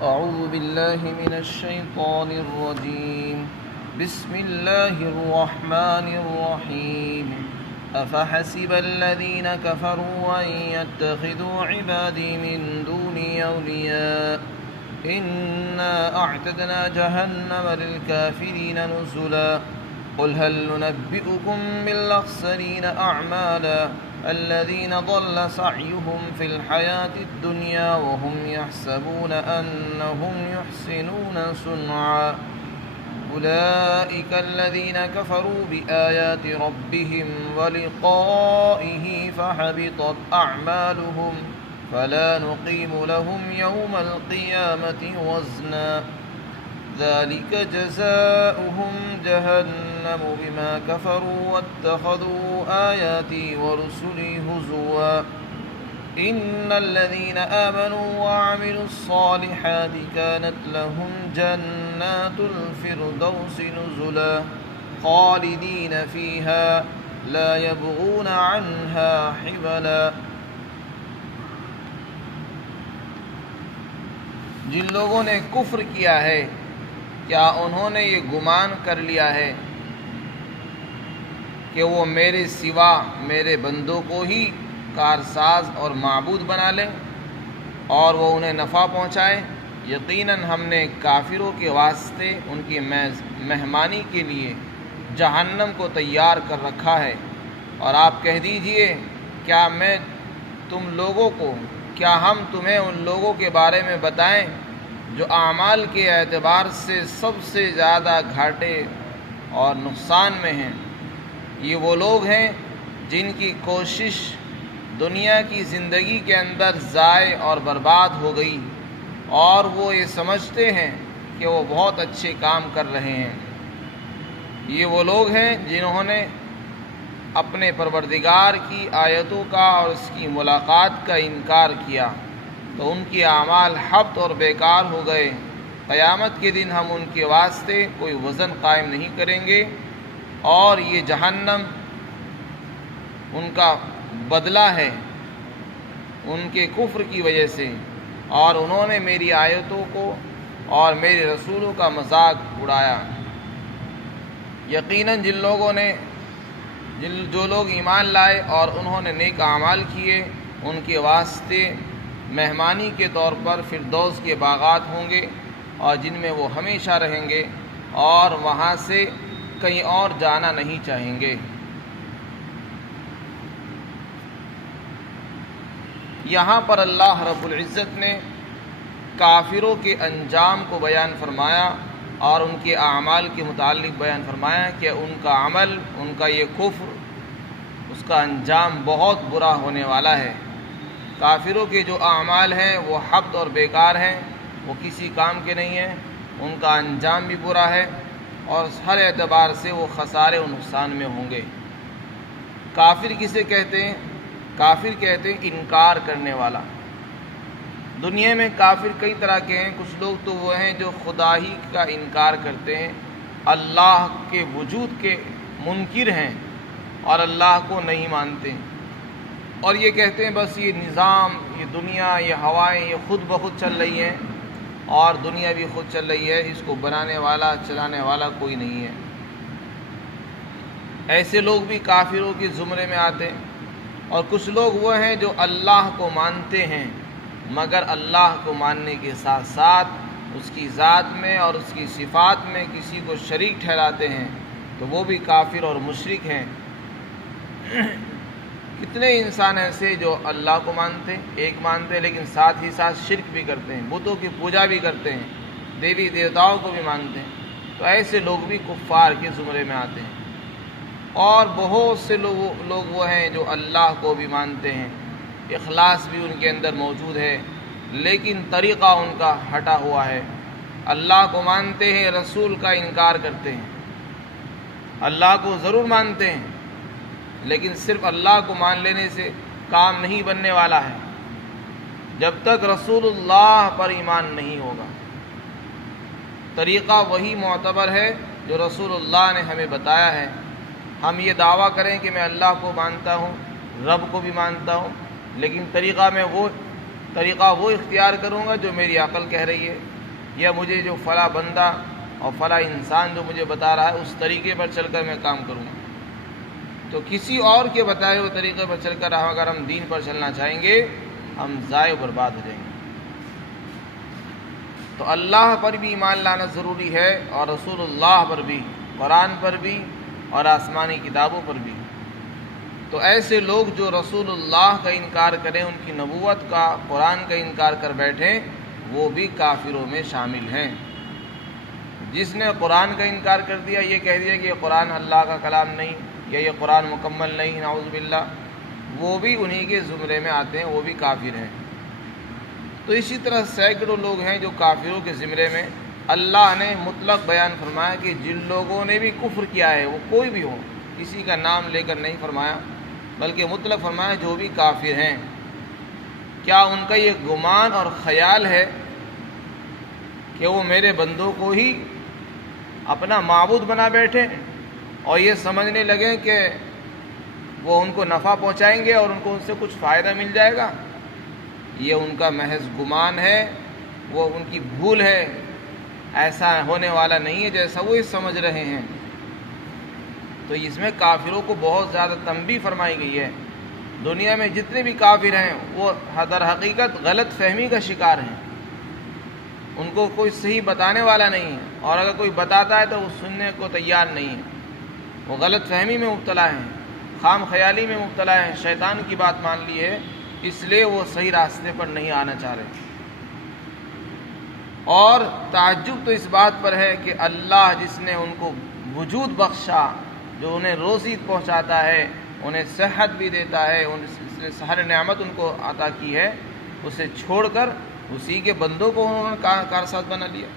أعوذ بالله من الشيطان الرجيم. بسم الله الرحمن الرحيم. أفحسب الذين كفروا أن يتخذوا عبادي من دوني أولياء إنا أعتدنا جهنم للكافرين نزلا. قل هل ننبئكم بالأخسرين أعمالا الذين ضل سعيهم في الحياة الدنيا وهم يحسبون أنهم يحسنون صنعا. أولئك الذين كفروا بآيات ربهم ولقائه فحبطت أعمالهم فلا نقيم لهم يوم القيامة وزنا. ذلك جزاؤهم جهنم بما كفروا واتخذوا آياتي ورسلي هزوا. إن الذين آمنوا وعملوا الصالحات كانت لهم جنات الفردوس نزلا خالدين فيها لا يبغون عنها حولا. جن لوگوں نے کفر کیا ہے کیا انہوں نے یہ گمان کر لیا ہے کہ وہ میرے سوا میرے بندوں کو ہی کارساز اور معبود بنا لیں اور وہ انہیں نفع پہنچائے؟ یقیناً ہم نے کافروں کے واسطے ان کی مہمانی کے لیے جہنم کو تیار کر رکھا ہے. اور آپ کہہ دیجئے کیا ہم تمہیں ان لوگوں کے بارے میں بتائیں جو اعمال کے اعتبار سے سب سے زیادہ گھاٹے اور نقصان میں ہیں؟ یہ وہ لوگ ہیں جن کی کوشش دنیا کی زندگی کے اندر ضائع اور برباد ہو گئی اور وہ یہ سمجھتے ہیں کہ وہ بہت اچھے کام کر رہے ہیں. یہ وہ لوگ ہیں جنہوں نے اپنے پروردگار کی آیتوں کا اور اس کی ملاقات کا انکار کیا تو ان کے اعمال حبط اور بیکار ہو گئے. قیامت کے دن ہم ان کے واسطے کوئی وزن قائم نہیں کریں گے اور یہ جہنم ان کا بدلہ ہے ان کے کفر کی وجہ سے، اور انہوں نے میری آیتوں کو اور میرے رسولوں کا مذاق اڑایا. یقیناً جو لوگ ایمان لائے اور انہوں نے نیک اعمال کیے ان کے واسطے مہمانی کے طور پر فردوس کے باغات ہوں گے اور جن میں وہ ہمیشہ رہیں گے اور وہاں سے کہیں اور جانا نہیں چاہیں گے. یہاں پر اللہ رب العزت نے کافروں کے انجام کو بیان فرمایا اور ان کے اعمال کے متعلق بیان فرمایا کہ ان کا عمل، ان کا یہ کفر، اس کا انجام بہت برا ہونے والا ہے. کافروں کے جو اعمال ہیں وہ حبط اور بیکار ہیں، وہ کسی کام کے نہیں ہیں، ان کا انجام بھی برا ہے اور ہر اعتبار سے وہ خسارے و نقصان میں ہوں گے. کافر کسے کہتے ہیں؟ کافر کہتے ہیں انکار کرنے والا. دنیا میں کافر کئی طرح کے ہیں. کچھ لوگ تو وہ ہیں جو خدا ہی کا انکار کرتے ہیں، اللہ کے وجود کے منکر ہیں اور اللہ کو نہیں مانتے اور یہ کہتے ہیں بس یہ نظام، یہ دنیا، یہ ہوائیں یہ خود بخود چل رہی ہیں اور دنیا بھی خود چل رہی ہے، اس کو بنانے والا چلانے والا کوئی نہیں ہے. ایسے لوگ بھی کافروں کے زمرے میں آتے ہیں. اور کچھ لوگ وہ ہیں جو اللہ کو مانتے ہیں مگر اللہ کو ماننے کے ساتھ ساتھ اس کی ذات میں اور اس کی صفات میں کسی کو شریک ٹھہراتے ہیں تو وہ بھی کافر اور مشرک ہیں. کتنے انسان ایسے جو اللہ کو مانتے ایک مانتے ہیں لیکن ساتھ ہی ساتھ شرک بھی کرتے ہیں، بتوں کی پوجا بھی کرتے ہیں، دیوی دیوتاؤں کو بھی مانتے ہیں. تو ایسے لوگ بھی کفار کے زمرے میں آتے ہیں. اور بہت سے لوگ وہ ہیں جو اللہ کو بھی مانتے ہیں، اخلاص بھی ان کے اندر موجود ہے لیکن طریقہ ان کا ہٹا ہوا ہے. اللہ کو مانتے ہیں، رسول کا انکار کرتے ہیں. اللہ کو ضرور مانتے ہیں لیکن صرف اللہ کو مان لینے سے کام نہیں بننے والا ہے جب تک رسول اللہ پر ایمان نہیں ہوگا. طریقہ وہی معتبر ہے جو رسول اللہ نے ہمیں بتایا ہے. ہم یہ دعویٰ کریں کہ میں اللہ کو مانتا ہوں، رب کو بھی مانتا ہوں، لیکن طریقہ میں وہ طریقہ وہ اختیار کروں گا جو میری عقل کہہ رہی ہے، یا مجھے جو فلاں بندہ اور فلاں انسان جو مجھے بتا رہا ہے اس طریقے پر چل کر میں کام کروں گا۔ تو کسی اور کے بتائے ہوئے طریقے پر چل کر اگر ہم دین پر چلنا چاہیں گے ہم ضائع و برباد ہو جائیں گے۔ تو اللہ پر بھی ایمان لانا ضروری ہے، اور رسول اللہ پر بھی، قرآن پر بھی، اور آسمانی کتابوں پر بھی۔ تو ایسے لوگ جو رسول اللہ کا انکار کریں، ان کی نبوت کا، قرآن کا انکار کر بیٹھیں، وہ بھی کافروں میں شامل ہیں۔ جس نے قرآن کا انکار کر دیا، یہ کہہ دیا کہ یہ قرآن اللہ کا کلام نہیں، یا یہ قرآن مکمل نہیں، نعوذ باللہ، وہ بھی انہی کے زمرے میں آتے ہیں، وہ بھی کافر ہیں۔ تو اسی طرح سینکڑوں لوگ ہیں جو کافروں کے زمرے میں اللہ نے مطلق بیان فرمایا کہ جن لوگوں نے بھی کفر کیا ہے، وہ کوئی بھی ہو، کسی کا نام لے کر نہیں فرمایا، بلکہ مطلق فرمایا جو بھی کافر ہیں۔ کیا ان کا یہ گمان اور خیال ہے کہ وہ میرے بندوں کو ہی اپنا معبود بنا بیٹھے اور یہ سمجھنے لگیں کہ وہ ان کو نفع پہنچائیں گے اور ان کو ان سے کچھ فائدہ مل جائے گا؟ یہ ان کا محض گمان ہے، وہ ان کی بھول ہے، ایسا ہونے والا نہیں ہے جیسا وہ سمجھ رہے ہیں۔ تو اس میں کافروں کو بہت زیادہ تنبیہ فرمائی گئی ہے۔ دنیا میں جتنے بھی کافر ہیں وہ در حقیقت غلط فہمی کا شکار ہیں، ان کو کوئی صحیح بتانے والا نہیں ہے، اور اگر کوئی بتاتا ہے تو وہ سننے کو تیار نہیں ہے۔ وہ غلط فہمی میں مبتلا ہیں، خام خیالی میں مبتلا ہیں، شیطان کی بات مان لی ہے، اس لیے وہ صحیح راستے پر نہیں آنا چاہ رہے۔ اور تعجب تو اس بات پر ہے کہ اللہ جس نے ان کو وجود بخشا، جو انہیں روزی پہنچاتا ہے، انہیں صحت بھی دیتا ہے، اس نے ہر نعمت ان کو عطا کی ہے، اسے چھوڑ کر اسی کے بندوں کو انہوں نے کارساز بنا لیا۔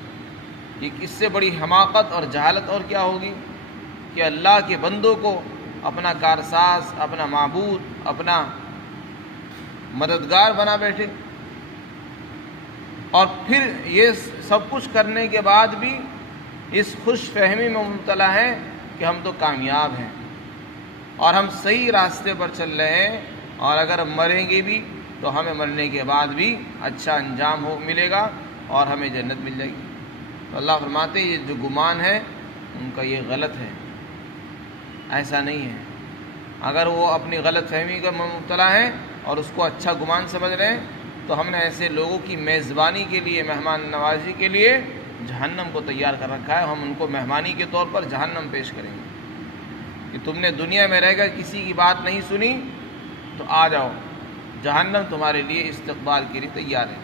یہ اس سے بڑی حماقت اور جہالت اور کیا ہوگی کہ اللہ کے بندوں کو اپنا کارساز، اپنا معبود، اپنا مددگار بنا بیٹھے، اور پھر یہ سب کچھ کرنے کے بعد بھی اس خوش فہمی میں مبتلا ہے کہ ہم تو کامیاب ہیں اور ہم صحیح راستے پر چل رہے ہیں، اور اگر ہم مریں گے بھی تو ہمیں مرنے کے بعد بھی اچھا انجام ملے گا اور ہمیں جنت مل جائے گی۔ تو اللہ فرماتے ہیں یہ جو گمان ہے ان کا یہ غلط ہے، ایسا نہیں ہے۔ اگر وہ اپنی غلط فہمی کا مبتلا ہے اور اس کو اچھا گمان سمجھ رہے ہیں تو ہم نے ایسے لوگوں کی میزبانی کے لیے، مہمان نوازی کے لیے جہنم کو تیار کر رکھا ہے۔ ہم ان کو مہمانی کے طور پر جہنم پیش کریں گے کہ تم نے دنیا میں رہ کر کسی کی بات نہیں سنی تو آ جاؤ، جہنم تمہارے لیے استقبال کے لیے تیار ہے۔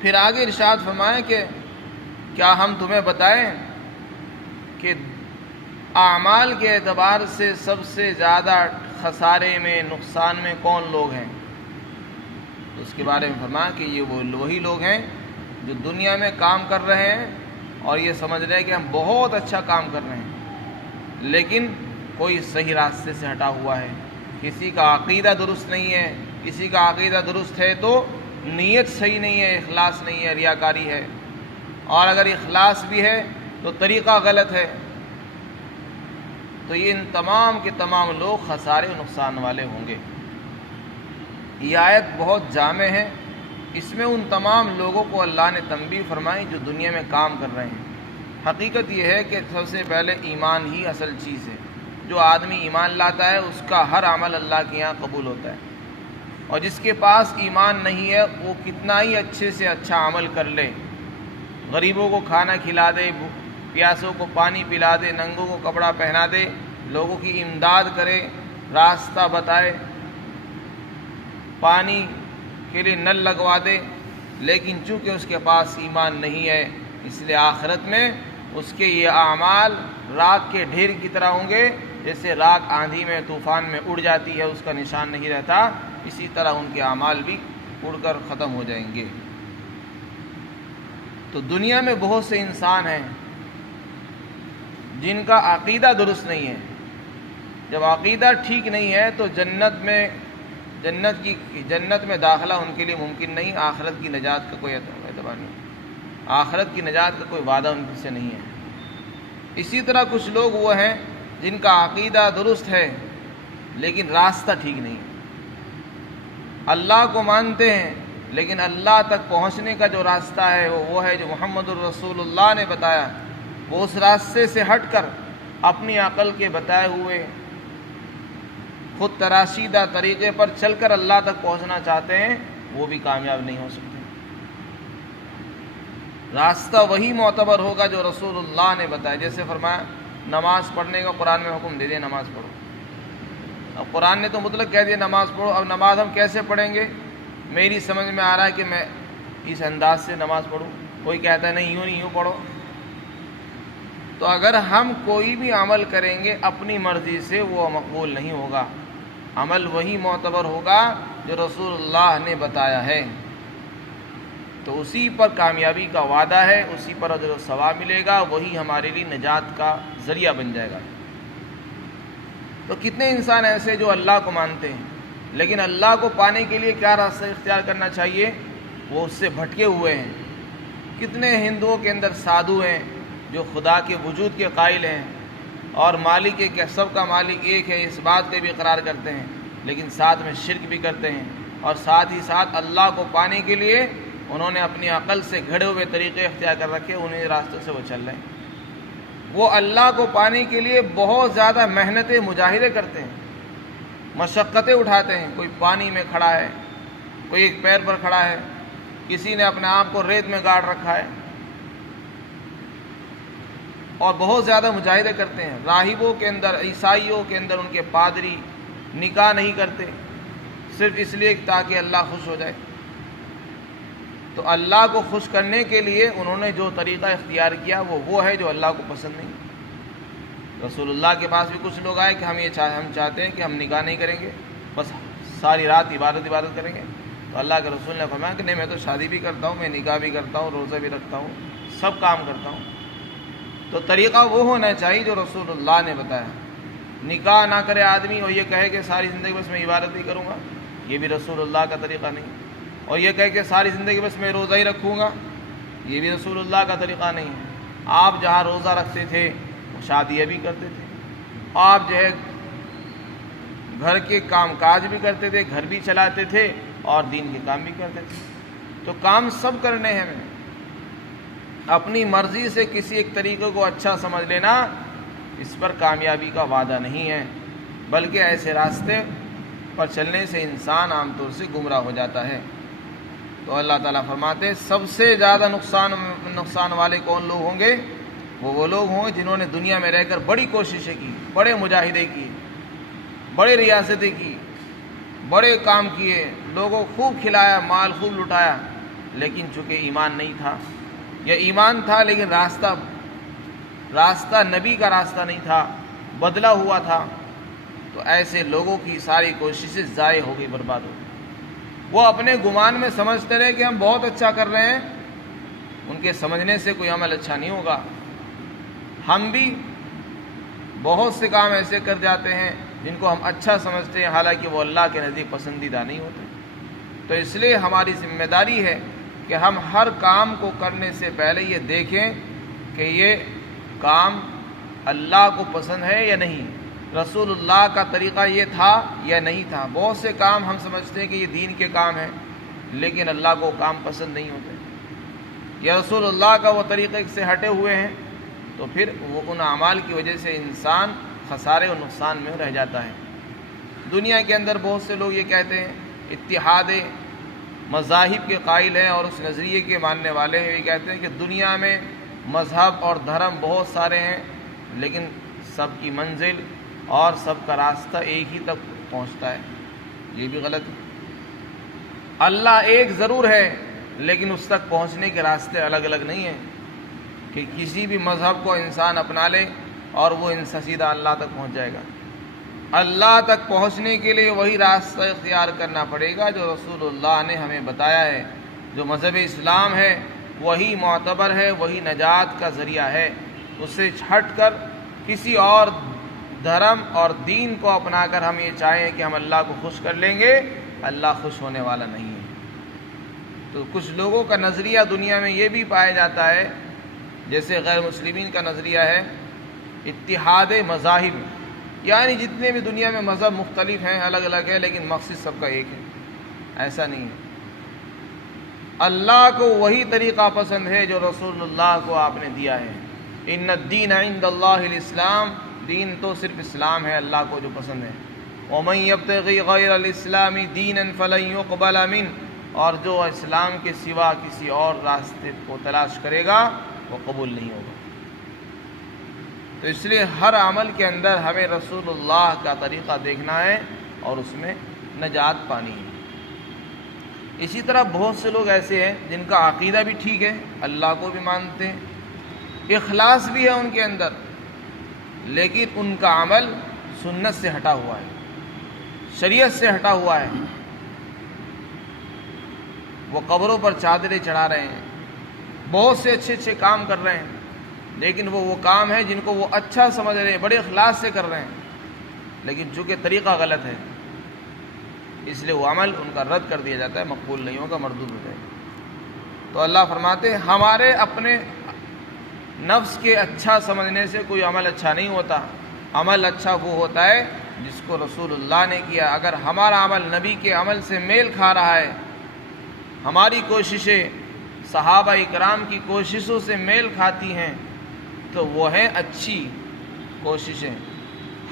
پھر آگے ارشاد فرمائیں کہ کیا ہم تمہیں بتائیں کہ اعمال کے اعتبار سے سب سے زیادہ خسارے میں، نقصان میں کون لوگ ہیں؟ تو اس کے بارے میں فرمایا کہ یہ وہی لوگ ہیں جو دنیا میں کام کر رہے ہیں اور یہ سمجھ رہے ہیں کہ ہم بہت اچھا کام کر رہے ہیں، لیکن کوئی صحیح راستے سے ہٹا ہوا ہے، کسی کا عقیدہ درست نہیں ہے، کسی کا عقیدہ درست ہے تو نیت صحیح نہیں ہے، اخلاص نہیں ہے، ریاکاری ہے، اور اگر اخلاص بھی ہے تو طریقہ غلط ہے، تو یہ ان تمام کے تمام لوگ خسارے و نقصان والے ہوں گے۔ یہ آیت بہت جامع ہے، اس میں ان تمام لوگوں کو اللہ نے تنبیہ فرمائی جو دنیا میں کام کر رہے ہیں۔ حقیقت یہ ہے کہ سب سے پہلے ایمان ہی اصل چیز ہے۔ جو آدمی ایمان لاتا ہے اس کا ہر عمل اللہ کے یہاں قبول ہوتا ہے، اور جس کے پاس ایمان نہیں ہے وہ کتنا ہی اچھے سے اچھا عمل کر لے، غریبوں کو کھانا کھلا دے، پیاسوں کو پانی پلا دے، ننگوں کو کپڑا پہنا دے، لوگوں کی امداد کرے، راستہ بتائے، پانی کے لیے نل لگوا دے، لیکن چونکہ اس کے پاس ایمان نہیں ہے اس لیے آخرت میں اس کے یہ اعمال راکھ کے ڈھیر کی طرح ہوں گے، جیسے راکھ آندھی میں، طوفان میں اڑ جاتی ہے، اس کا نشان نہیں رہتا، اسی طرح ان کے اعمال بھی اڑ کر ختم ہو جائیں گے۔ تو دنیا میں بہت سے انسان ہیں جن کا عقیدہ درست نہیں ہے۔ جب عقیدہ ٹھیک نہیں ہے تو جنت میں داخلہ ان کے لیے ممکن نہیں، آخرت کی نجات کا کوئی اعتبار نہیں، آخرت کی نجات کا کوئی وعدہ ان سے نہیں ہے۔ اسی طرح کچھ لوگ وہ ہیں جن کا عقیدہ درست ہے لیکن راستہ ٹھیک نہیں ہے، اللہ کو مانتے ہیں لیکن اللہ تک پہنچنے کا جو راستہ ہے وہ ہے جو محمد الرسول اللہ نے بتایا، وہ اس راستے سے ہٹ کر اپنی عقل کے بتائے ہوئے خود تراشیدہ طریقے پر چل کر اللہ تک پہنچنا چاہتے ہیں، وہ بھی کامیاب نہیں ہو سکتے۔ راستہ وہی معتبر ہوگا جو رسول اللہ نے بتایا، جیسے فرمایا نماز پڑھنے کا قرآن میں حکم دے دیا نماز پڑھو۔ اب قرآن نے تو مطلق کہہ دیا نماز پڑھو، اب نماز ہم کیسے پڑھیں گے؟ میری سمجھ میں آ رہا ہے کہ میں اس انداز سے نماز پڑھوں، کوئی کہتا ہے نہیں یوں نہیں یوں پڑھو۔ تو اگر ہم کوئی بھی عمل کریں گے اپنی مرضی سے وہ مقبول نہیں ہوگا، عمل وہی معتبر ہوگا جو رسول اللہ نے بتایا ہے، تو اسی پر کامیابی کا وعدہ ہے، اسی پر اجر و ثواب ملے گا، وہی ہمارے لیے نجات کا ذریعہ بن جائے گا۔ تو کتنے انسان ایسے جو اللہ کو مانتے ہیں لیکن اللہ کو پانے کے لیے کیا راستہ اختیار کرنا چاہیے وہ اس سے بھٹکے ہوئے ہیں۔ کتنے ہندوؤں کے اندر سادھو ہیں جو خدا کے وجود کے قائل ہیں اور مالک ایک ہے، سب کا مالک ایک ہے، اس بات پہ بھی اقرار کرتے ہیں، لیکن ساتھ میں شرک بھی کرتے ہیں، اور ساتھ ہی ساتھ اللہ کو پانے کے لیے انہوں نے اپنی عقل سے گھڑے ہوئے طریقے اختیار کر رکھے، انہیں راستوں سے وہ چل رہے ہیں۔ وہ اللہ کو پانے کے لیے بہت زیادہ محنتیں مجاہدے کرتے ہیں، مشقتیں اٹھاتے ہیں، کوئی پانی میں کھڑا ہے، کوئی ایک پیر پر کھڑا ہے، کسی نے اپنے آپ کو ریت میں گاڑ رکھا ہے، اور بہت زیادہ مجاہدے کرتے ہیں۔ راہبوں کے اندر، عیسائیوں کے اندر ان کے پادری نکاح نہیں کرتے صرف اس لیے تاکہ اللہ خوش ہو جائے۔ تو اللہ کو خوش کرنے کے لیے انہوں نے جو طریقہ اختیار کیا وہ ہے جو اللہ کو پسند نہیں۔ رسول اللہ کے پاس بھی کچھ لوگ آئے کہ ہم چاہتے ہیں کہ ہم نکاح نہیں کریں گے، بس ساری رات عبادت کریں گے۔ تو اللہ کے رسول نے فرمایا کہ نہیں، میں تو شادی بھی کرتا ہوں، میں نکاح بھی کرتا ہوں، روزہ بھی رکھتا ہوں، سب کام کرتا ہوں۔ تو طریقہ وہ ہونا چاہیے جو رسول اللہ نے بتایا۔ نکاح نہ کرے آدمی اور یہ کہے کہ ساری زندگی بس میں عبادت ہی کروں گا، یہ بھی رسول اللہ کا طریقہ نہیں۔ اور یہ کہے کہ ساری زندگی بس میں روزہ ہی رکھوں گا، یہ بھی رسول اللہ کا طریقہ نہیں ہے۔ آپ جہاں روزہ رکھتے تھے وہ شادیاں بھی کرتے تھے، آپ جو ہے گھر کے کام کاج بھی کرتے تھے، گھر بھی چلاتے تھے اور دین کے کام بھی کرتے تھے۔ تو کام سب کرنے ہیں ہمیں۔ اپنی مرضی سے کسی ایک طریقے کو اچھا سمجھ لینا اس پر کامیابی کا وعدہ نہیں ہے، بلکہ ایسے راستے پر چلنے سے انسان عام طور سے گمراہ ہو جاتا ہے۔ تو اللہ تعالیٰ فرماتے ہیں سب سے زیادہ نقصان والے کون لوگ ہوں گے؟ وہ لوگ ہوں گے جنہوں نے دنیا میں رہ کر بڑی کوششیں کی، بڑے مجاہدے کی، بڑے ریاستیں کی، بڑے کام کیے، لوگوں کو خوب کھلایا، مال خوب لٹایا، لیکن چونکہ ایمان نہیں تھا، یا ایمان تھا لیکن راستہ نبی کا راستہ نہیں تھا، بدلا ہوا تھا، تو ایسے لوگوں کی ساری کوششیں ضائع ہو گئی، برباد ہو گئی۔ وہ اپنے گمان میں سمجھتے رہے کہ ہم بہت اچھا کر رہے ہیں، ان کے سمجھنے سے کوئی عمل اچھا نہیں ہوگا۔ ہم بھی بہت سے کام ایسے کر جاتے ہیں جن کو ہم اچھا سمجھتے ہیں، حالانکہ وہ اللہ کے نزدیک پسندیدہ نہیں ہوتے۔ تو اس لیے ہماری ذمہ داری ہے کہ ہم ہر کام کو کرنے سے پہلے یہ دیکھیں کہ یہ کام اللہ کو پسند ہے یا نہیں، رسول اللہ کا طریقہ یہ تھا یا نہیں تھا۔ بہت سے کام ہم سمجھتے ہیں کہ یہ دین کے کام ہیں، لیکن اللہ کو کام پسند نہیں ہوتے، یا رسول اللہ کا وہ طریقے سے ہٹے ہوئے ہیں، تو پھر وہ ان اعمال کی وجہ سے انسان خسارے اور نقصان میں رہ جاتا ہے۔ دنیا کے اندر بہت سے لوگ یہ کہتے ہیں، اتحاد مذاہب کے قائل ہیں اور اس نظریے کے ماننے والے ہیں، یہ کہتے ہیں کہ دنیا میں مذہب اور دھرم بہت سارے ہیں لیکن سب کی منزل اور سب کا راستہ ایک ہی تک پہنچتا ہے۔ یہ بھی غلط ہے۔ اللہ ایک ضرور ہے لیکن اس تک پہنچنے کے راستے الگ الگ نہیں ہیں، کہ کسی بھی مذہب کو انسان اپنا لے اور وہ انسان سیدھا اللہ تک پہنچ جائے گا۔ اللہ تک پہنچنے کے لیے وہی راستہ اختیار کرنا پڑے گا جو رسول اللہ نے ہمیں بتایا ہے۔ جو مذہب اسلام ہے وہی معتبر ہے، وہی نجات کا ذریعہ ہے۔ اس سے ہٹ کر کسی اور دھرم اور دین کو اپنا کر ہم یہ چاہیں کہ ہم اللہ کو خوش کر لیں گے، اللہ خوش ہونے والا نہیں ہے۔ تو کچھ لوگوں کا نظریہ دنیا میں یہ بھی پایا جاتا ہے، جیسے غیر مسلمین کا نظریہ ہے اتحاد مذاہب، یعنی جتنے بھی دنیا میں مذہب مختلف ہیں، الگ الگ ہیں، لیکن مقصد سب کا ایک ہے۔ ایسا نہیں ہے۔ اللہ کو وہی طریقہ پسند ہے جو رسول اللہ کو آپ نے دیا ہے۔ ان الدین عند اللہ الاسلام، دین تو صرف اسلام ہے اللہ کو جو پسند ہے۔ ومن یبتغی غیر الاسلام دینا فلن یقبل منہ، اور جو اسلام کے سوا کسی اور راستے کو تلاش کرے گا وہ قبول نہیں ہوگا۔ تو اس لیے ہر عمل کے اندر ہمیں رسول اللہ کا طریقہ دیکھنا ہے اور اس میں نجات پانی ہے۔ اسی طرح بہت سے لوگ ایسے ہیں جن کا عقیدہ بھی ٹھیک ہے، اللہ کو بھی مانتے ہیں، اخلاص بھی ہے ان کے اندر، لیکن ان کا عمل سنت سے ہٹا ہوا ہے، شریعت سے ہٹا ہوا ہے۔ وہ قبروں پر چادریں چڑھا رہے ہیں، بہت سے اچھے اچھے کام کر رہے ہیں، لیکن وہ کام ہے جن کو وہ اچھا سمجھ رہے ہیں، بڑے اخلاص سے کر رہے ہیں، لیکن چونکہ طریقہ غلط ہے اس لیے وہ عمل ان کا رد کر دیا جاتا ہے، مقبول نہیں ہوگا، مردود ہو جائے گا۔ تو اللہ فرماتے ہیں ہمارے اپنے نفس کے اچھا سمجھنے سے کوئی عمل اچھا نہیں ہوتا، عمل اچھا وہ ہوتا ہے جس کو رسول اللہ نے کیا۔ اگر ہمارا عمل نبی کے عمل سے میل کھا رہا ہے، ہماری کوششیں صحابہ اکرام کی کوششوں سے میل کھاتی ہیں، تو وہ ہیں اچھی کوششیں۔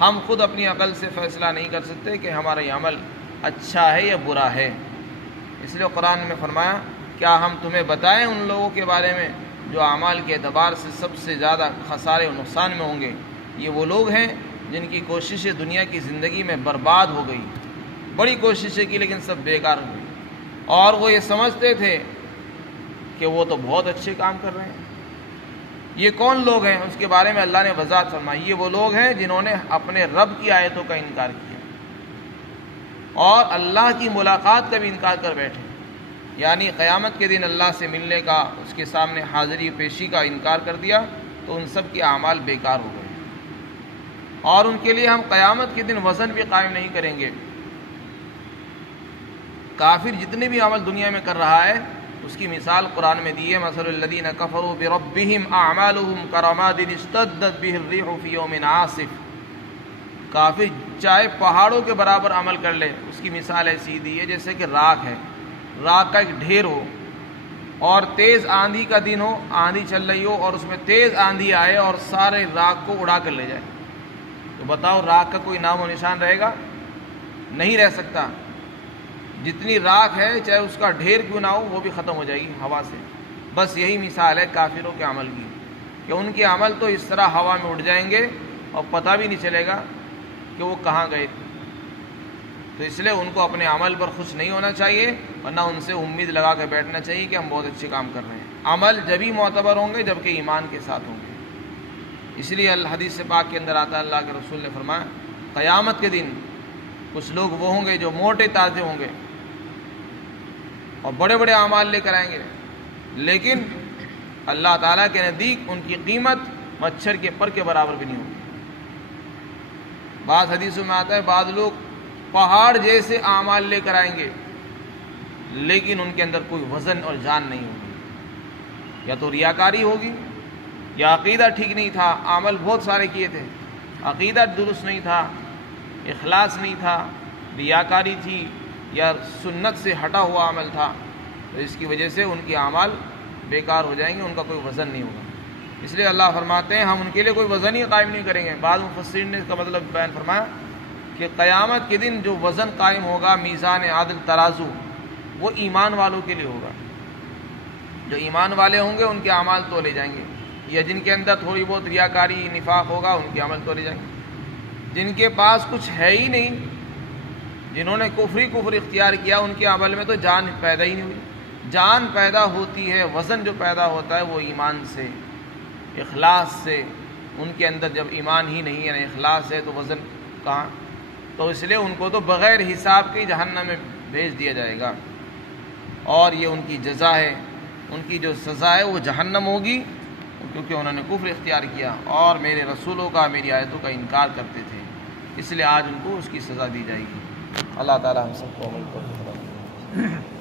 ہم خود اپنی عقل سے فیصلہ نہیں کر سکتے کہ ہمارا یہ عمل اچھا ہے یا برا ہے، اس لیے قرآن میں فرمایا کیا ہم تمہیں بتائیں ان لوگوں کے بارے میں جو اعمال کے اعتبار سے سب سے زیادہ خسارے و نقصان میں ہوں گے؟ یہ وہ لوگ ہیں جن کی کوششیں دنیا کی زندگی میں برباد ہو گئی، بڑی کوششیں کی لیکن سب بیکار ہو گئی، اور وہ یہ سمجھتے تھے کہ وہ تو بہت اچھے کام کر رہے ہیں۔ یہ کون لوگ ہیں؟ اس کے بارے میں اللہ نے وضاحت فرمائی، یہ وہ لوگ ہیں جنہوں نے اپنے رب کی آیتوں کا انکار کیا اور اللہ کی ملاقات کا بھی انکار کر بیٹھے، یعنی قیامت کے دن اللہ سے ملنے کا، اس کے سامنے حاضری پیشی کا انکار کر دیا، تو ان سب کے اعمال بیکار ہو گئے، اور ان کے لیے ہم قیامت کے دن وزن بھی قائم نہیں کریں گے۔ کافر جتنے بھی عمل دنیا میں کر رہا ہے اس کی مثال قرآن میں دی ہے، مثل الذین کفروا بربہم اعمالہم کرماد اشتدت بہ الریح فی یوم عاصف۔ کافر چاہے پہاڑوں کے برابر عمل کر لے، اس کی مثال ایسی دی ہے جیسے کہ راکھ ہے، راکھ کا ایک ڈھیر ہو اور تیز آندھی کا دن ہو، آندھی چل رہی ہو اور اس میں تیز آندھی آئے اور سارے راکھ کو اڑا کر لے جائے، تو بتاؤ راکھ کا کوئی نام و نشان رہے گا؟ نہیں رہ سکتا۔ جتنی راکھ ہے چاہے اس کا ڈھیر کیوں نہ ہو وہ بھی ختم ہو جائے گی ہوا سے۔ بس یہی مثال ہے کافروں کے عمل کی، کہ ان کے عمل تو اس طرح ہوا میں اڑ جائیں گے اور پتہ بھی نہیں چلے گا کہ وہ کہاں گئے تھے۔ تو اس لیے ان کو اپنے عمل پر خوش نہیں ہونا چاہیے، ورنہ ان سے امید لگا کے بیٹھنا چاہیے کہ ہم بہت اچھے کام کر رہے ہیں۔ عمل جبھی معتبر ہوں گے جبکہ ایمان کے ساتھ ہوں گے۔ اس لیے حدیث پاک کے اندر آتا ہے، اللہ کے رسول نے فرمایا قیامت کے دن کچھ لوگ وہ ہوں گے جو موٹے تازے ہوں گے اور بڑے بڑے اعمال لے کر آئیں گے، لیکن اللہ تعالیٰ کے نزدیک ان کی قیمت مچھر کے پر کے برابر بھی نہیں ہوگی۔ بعض حدیثوں میں آتا ہے بعض لوگ پہاڑ جیسے اعمال لے کر آئیں گے لیکن ان کے اندر کوئی وزن اور جان نہیں ہوگی، یا تو ریاکاری ہوگی یا عقیدہ ٹھیک نہیں تھا، عمل بہت سارے کیے تھے، عقیدہ درست نہیں تھا، اخلاص نہیں تھا، ریاکاری تھی یا سنت سے ہٹا ہوا عمل تھا، تو اس کی وجہ سے ان کے اعمال بیکار ہو جائیں گے، ان کا کوئی وزن نہیں ہوگا۔ اس لیے اللہ فرماتے ہیں ہم ان کے لیے کوئی وزن ہی قائم نہیں کریں گے۔ بعض مفسرین نے اس کا مطلب بیان فرمایا کہ قیامت کے دن جو وزن قائم ہوگا، میزان عدل ترازو، وہ ایمان والوں کے لیے ہوگا۔ جو ایمان والے ہوں گے ان کے اعمال تولے جائیں گے، یا جن کے اندر تھوڑی بہت ریاکاری نفاق ہوگا ان کے عمل تولے جائیں گے۔ جن کے پاس کچھ ہے ہی نہیں، جنہوں نے کفر اختیار کیا، ان کے عمل میں تو جان پیدا ہی نہیں ہوئی۔ جان پیدا ہوتی ہے، وزن جو پیدا ہوتا ہے وہ ایمان سے، اخلاص سے۔ ان کے اندر جب ایمان ہی نہیں ہے، اخلاص ہے، تو وزن کہاں؟ تو اس لیے ان کو تو بغیر حساب کے جہنم میں بھیج دیا جائے گا، اور یہ ان کی جزا ہے، ان کی جو سزا ہے وہ جہنم ہوگی، کیونکہ انہوں نے کفر اختیار کیا اور میرے رسولوں کا، میری آیتوں کا انکار کرتے تھے، اس لیے آج ان کو اس کی سزا دی جائے گی۔ اللہ تعالی ہم سب کو عمل کرنے کی توفیق۔